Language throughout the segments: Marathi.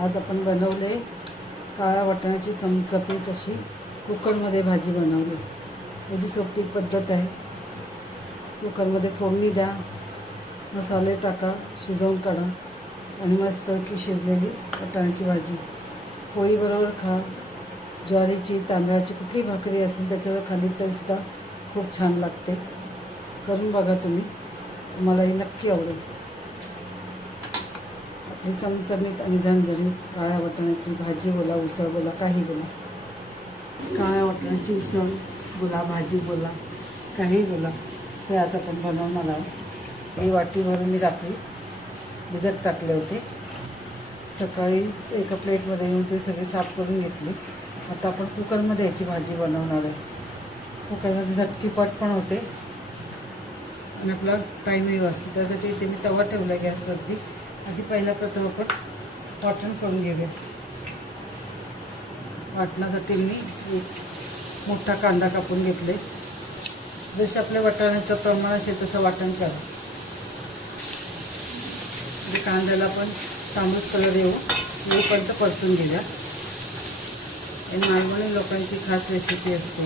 आज आपण बनवले काळ्या वाटाण्याची चमचमीत अशी कुकरमध्ये भाजी बनवली। याची सोपी पद्धत आहे। कुकरमध्ये फोडणी द्या, मसाले टाका, शिजवून काढा आणि मस्त की शिजलेली वाटाण्याची भाजी पोळीबरोबर खा। ज्वारीची, तांदळाची कुठली भाकरी असेल त्याच्यावर खाली तरीसुद्धा खूप छान लागते। करून बघा तुम्ही, तुम्हालाही नक्की आवडेल। आपली चमचमीत आणि झणझणीत काळ्या वाटाण्याची भाजी बोला, उसळ बोला, काही बोला, काळ्या वाटाण्याची उसळ बोला, भाजी बोला, काही बोला, ते आता आपण बनवणार आहोत। ही वाटीभरून मी रात्री भिजत टाकले होते। सकाळी एका प्लेटमध्ये घेऊन ते सगळे साफ करून घेतले। आता आपण कुकरमध्ये याची भाजी बनवणार आहे। कुकरमध्ये झटकीपट पण होते आणि आपला टाईमही वाचतो। त्यासाठी इथे मी तवा ठेवला गॅसवरती। आधी पहिल्या प्रथम आपण वाटण करून घेऊया। वाटणासाठी मी एक मोठा कांदा कापून घेतले। जसे आपल्या वाटाण्याचं प्रमाण असेल तसं वाटण करा। कांद्याला पण तांबूस कलर येऊपर्यंत परतून घेऊया। हे मालवणी लोकांची खास रेसिपी असते।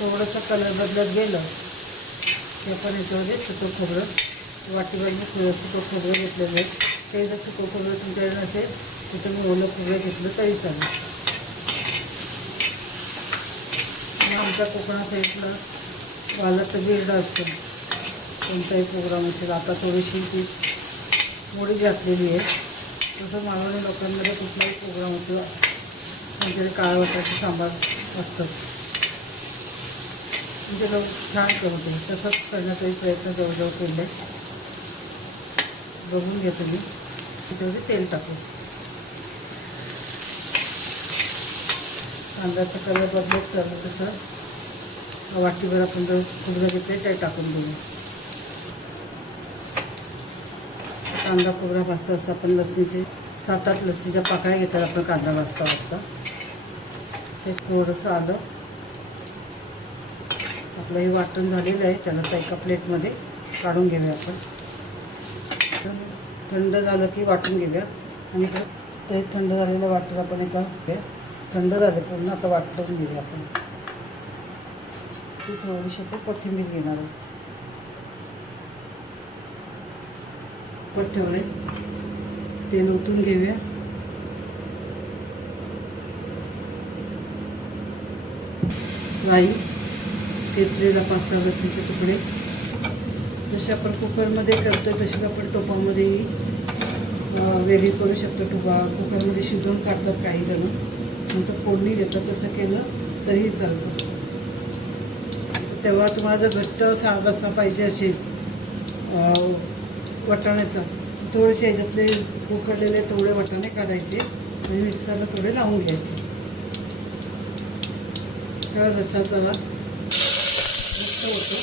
थोडंसं कलर बदलत गेलं की आपण याच्यामध्ये सुकं खोबरं वाटीभर मी सुकं खोबरं घेतलेलं आहे। ते जर सुकं खोबरं तुमच्याकडे नसेल तर तुम्ही ओलं खोबरं घेतलं तरी चालेल। आमच्या कोकणा साईडला वालाचं बिरडं असतं। कोणताही प्रोग्राम असेल, आता थोडीशी ती मोडी घातलेली आहे। तसं मालवणी लोकांमध्ये कुठलाही प्रोग्राम होतो त्यांच्याकडे काळं वाटाण्याचं सांबार असतं। म्हणजे लोक छान करते, तसंच करण्याचाही प्रयत्न जवळजवळ केले। बघून घ्या तुम्ही। त्याच्यामध्ये तेल टाकू, कांद्याचा कलर बदलत चालू तसं वाटीभर आपण जर खोबरं घेतले ते टाकून देऊ। कांदा खोबरा भाजता असता आपण लसणीचे 7-8 लसणीच्या पाकळ्या घेतात आपण कांदा भाजता ते थोडंसं आलं। आपलं हे वाटण झालेलं आहे, त्याला तर एका प्लेटमध्ये काढून घेऊया आपण। थंड झालं की वाटून घेऊया आणि ते थंड झालेलं वाटण आपण एका थंड झालं पूर्ण आता वाटून घेऊया आपण। ती थोडीशी आपण कोथिंबीर घेणार आहोत। पट ठेवले, तेल ओतून घेऊया। राई घेतलेला 5-6 लसूणचे तुकडे। जसे आपण कुकरमध्ये करतो तसे आपण टोपामध्येही वेगळी करू शकतो। कुकरमध्ये शिजवून काढतात काही जण, नंतर फोडणी देतात। तसं केलं तरीही चालतं। तेव्हा तुम्हाला जर घट्ट रस्सा पाहिजे असेल वाटाण्याचा, थोडेसे ह्याच्यातले उकडलेले थोडे वाटाणे काढायचे आणि मिक्सरला थोडे लावून घ्यायचे। त्या रस्सा जरा मस्त होतो।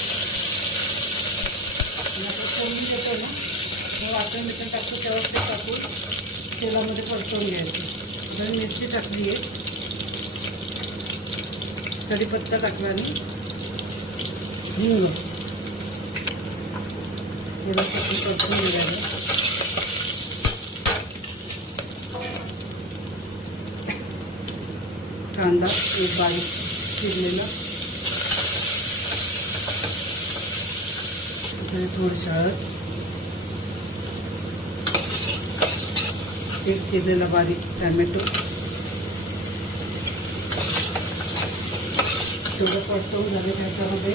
आणि आपण फोडणी देतो ना, मग वाटण मिठण टाकतो तेव्हा ते टाकून तेलामध्ये परतवून घ्यायचं। जर मिरची टाकली आहे, कढीपत्ता टाकला आणि हिंग तेला परतून घ्यायला। कांदा एक बारीक चिरलेला, थोडीशी हळद, एक चिरलेला बारीक टॅमॅटो, थोडं परतवून झाले त्याच्यामध्ये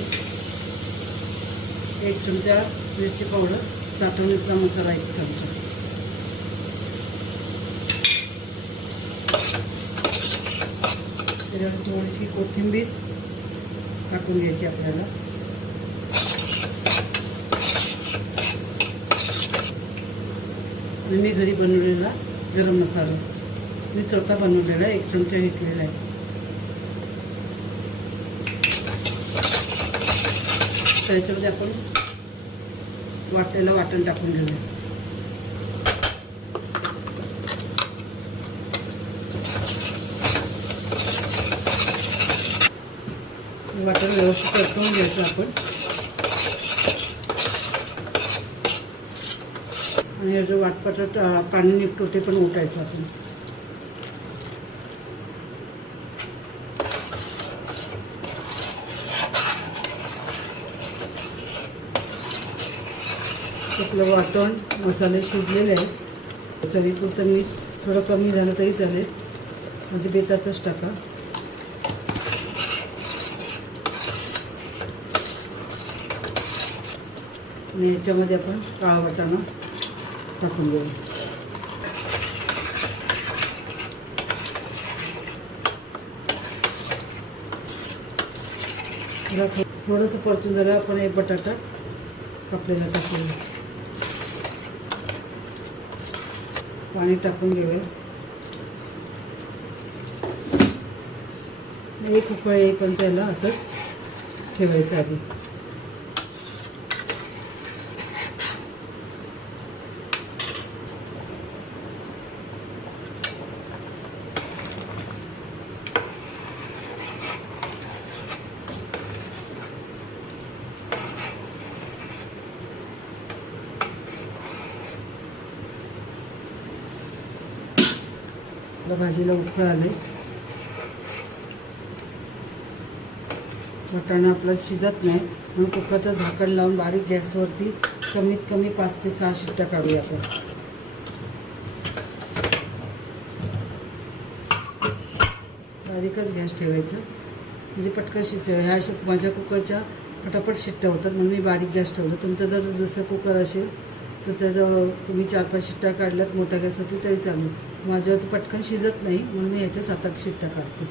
1 चमचा मिरची पावडर, साठवणीतला मसाला 1 चमचा, त्याच्यावर थोडीशी कोथिंबीर टाकून घ्यायची आपल्याला। आणि मी घरी बनवलेला गरम मसाला मी स्वतः बनवलेला 1 चमचा घेतलेला आहे। त्याच्यामध्ये आपण वाटलेलं वाटण टाकून घेऊया। वाटण व्यवस्थित परतवून घ्यायचं आपण आणि हे जो वाटपाटात पाणी निघतो ते पण ओतायचं आपण. आपलं वाटण मसाले शिजलेले आहेत. चवीपुरतं मीठ थोडं कमी झालं तरी चालेल, म्हणजे बेतातच टाका. आणि याच्यामध्ये आपण काळा वाटाणा टाकून देऊ. थोडंसं परतून झालं आपण एक बटाटा कापलेला टाकूया. पाणी टाकून घेऊया. एक उकळ येईपर्यंत त्याला असंच ठेवायचं आधी. भाजीला उकळ आले. वाटाणा आपला शिजत नाही म्हणून कुकरचं झाकण लावून बारीक गॅसवरती कमीत कमी 5 ते 6 शिट्ट्या काढूया आपण. बारीकच गॅस ठेवायचं म्हणजे पटकन शिजेल. ह्या माझ्या कुकरच्या पटापट शिट्ट्या होतात म्हणून मी बारीक गॅस ठेवलं. तुमचं जर दुसरं कुकर असेल तर त्याचं तुम्ही 4-5 शिट्ट्या काढल्यात मोठ्या गॅसवरती तरी चालू. माझ्यावरती पटकन शिजत नाही म्हणून मी ह्याच्या 7-8 शिट्ट्या काढते.